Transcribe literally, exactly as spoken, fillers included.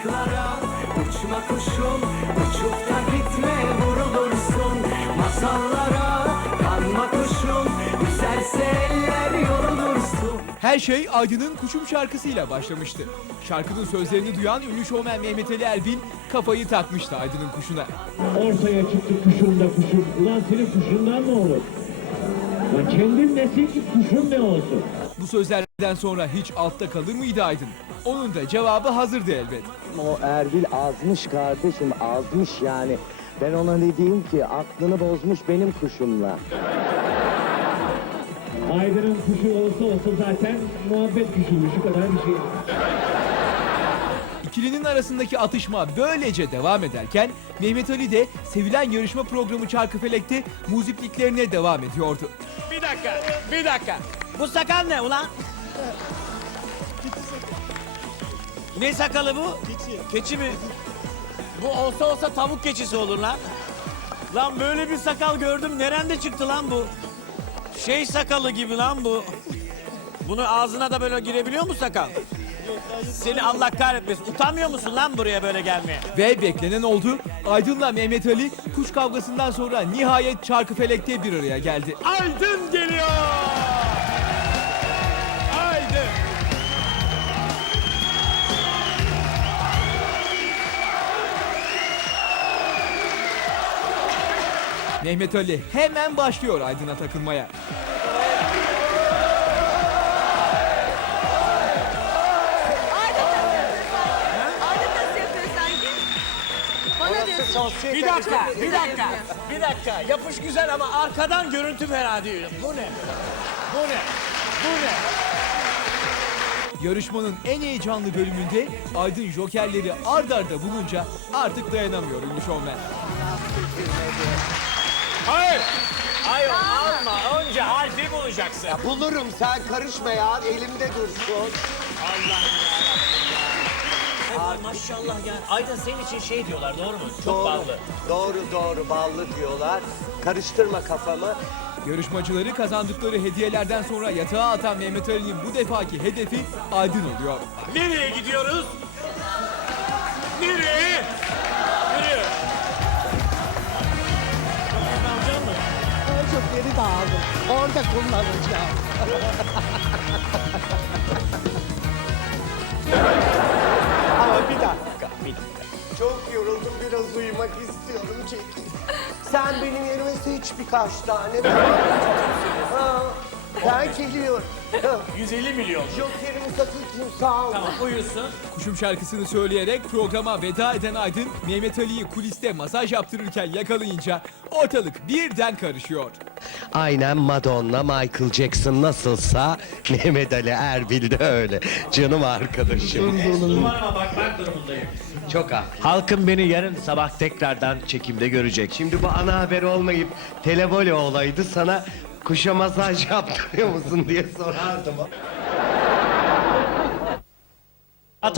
uzaklara. Uçma kuşum, uçup da gitme, vurulursun masallara. Kanma kuşum, üzerse eller yorulursun. Her şey Aydın'ın Kuşum şarkısıyla başlamıştı. Şarkının sözlerini duyan ünlü şovmen Mehmet Ali Erbil kafayı takmıştı Aydın'ın kuşuna. Ortaya çıktı kuşum da kuşum. Ulan senin kuşundan ne olur? Lan kendin nesin ki kuşun ne olsun? Bu sözlerden sonra hiç altta kalır mıydı Aydın? Onun da cevabı hazırdı elbet. O Erbil azmış kardeşim, azmış yani. Ben ona ne diyeyim ki, aklını bozmuş benim kuşumla. Aydın'ın kuşu olsa olsa zaten muhabbet kuşuymuş, şu kadar bir şey. İkilinin arasındaki atışma böylece devam ederken Mehmet Ali de sevilen yarışma programı Çarkıfelek'te muzipliklerine devam ediyordu. Bir dakika, bir dakika. Bu sakal ne ulan? Ne sakalı bu? Keçi. Keçi mi? Bu olsa olsa tavuk keçisi olur lan. Lan böyle bir sakal gördüm. Nerede çıktı lan bu? Şey sakalı gibi lan bu. Bunu ağzına da böyle girebiliyor mu sakal? Seni Allah kahretmesin. Utanmıyor musun lan buraya böyle gelmeye? Ve beklenen oldu. Aydın'la Mehmet Ali kuş kavgasından sonra nihayet Çarkıfelek'te bir araya geldi. Aydın geliyor! Aydın! Mehmet Ali hemen başlıyor Aydın'a takılmaya. Aydın nasıl yapıyor sanki? Bana diyorsun. Bir dakika, bir dakika, bir dakika. Yapış güzel ama arkadan görüntü fena değil. Bu ne? Bu ne? Bu ne? Yarışmanın en heyecanlı bölümünde Aydın jokerleri ard arda bulunca artık dayanamıyor ünlü şovmen. Hayır! Hayır, alma. Önce harfi bulacaksın. Bulurum, sen karışma ya, elimde dursun. Ay, maşallah ya. Aydın senin için şey diyorlar, doğru mu? Çok Doğru, ballı. doğru, doğru, ballı diyorlar. Karıştırma kafamı. Yarışmacıları kazandıkları hediyelerden sonra yatağa atan Mehmet Ali'nin bu defaki hedefi Aydın oluyor. Nereye gidiyoruz? Nereye? Nereye? Jokeri de aldım, orada kullanacağım. Ama bir dakika, bir dakika. Çok yoruldum, biraz uyumak istiyorum, çekil. Sen benim yerime seç birkaç tane. Ha, ben geliyorum. Ha, yüz elli milyon. Jokerimi satın sağ ol. Tamam, uyusun. Kuşum şarkısını söyleyerek programa veda eden Aydın, Mehmet Ali'yi kuliste masaj yaptırırken yakalayınca ortalık birden karışıyor. Aynen Madonna, Michael Jackson nasılsa Mehmet Ali Erbil de öyle. Canım arkadaşım. Numarama bakmak durumundayım. Çok ha. Halkım beni yarın sabah tekrardan çekimde görecek. Şimdi bu ana haber olmayıp televole olaydı, sana kuşa masaj yaptırıyor musun diye sorardım.